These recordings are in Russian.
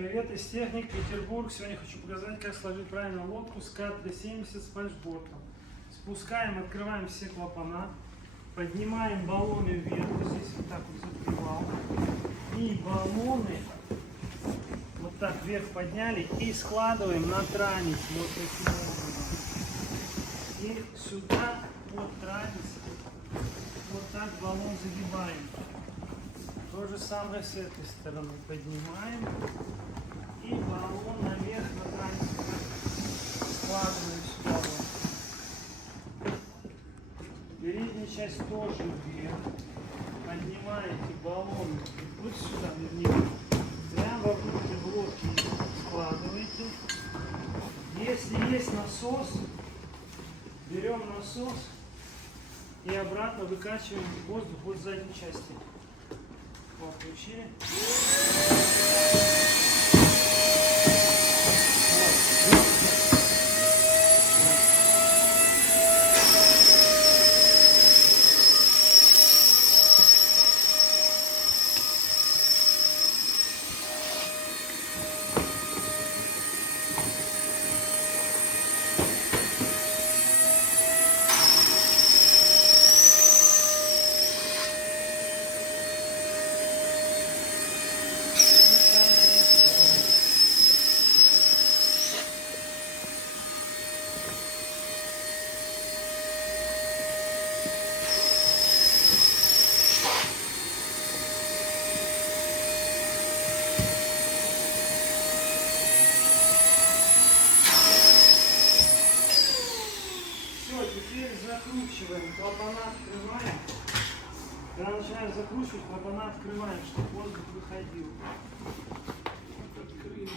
привет, из техник Петербург. Сегодня хочу показать, как сложить правильно лодку с К-370 с фальшбортом. Спускаем, открываем все клапана, поднимаем баллоны вверх, здесь вот так вот закрывал. И баллоны вот так вверх подняли и складываем на транец вот таким образом. И сюда вот транец, вот так баллон загибаем. То же самое с этой стороны. Поднимаем и баллон наверх на транец складываем сюда. Вот. Передняя часть тоже вверх. Поднимаете баллон вот сюда, вернее, прямо вовнутрь в лодке складываете. Если есть насос, берем насос и обратно выкачиваем воздух вот с задней части. Вот, включили. Теперь закручиваем, клапана открываем. Когда начинаем закручивать, клапана открываем, чтобы воздух выходил. Вот открыли.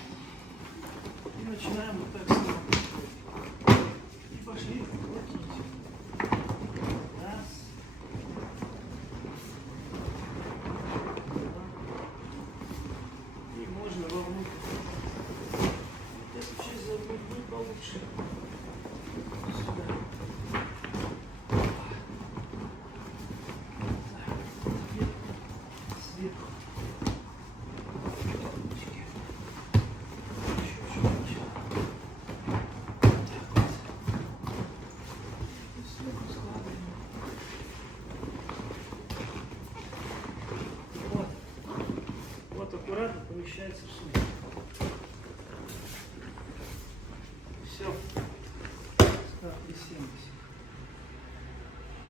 И начинаем вот так снимать. И пошли крутить. Раз. Два. И можно вовнутрь. Вот эту часть загнуть будет получше. Сюда. Вот аккуратно помещается в шлем.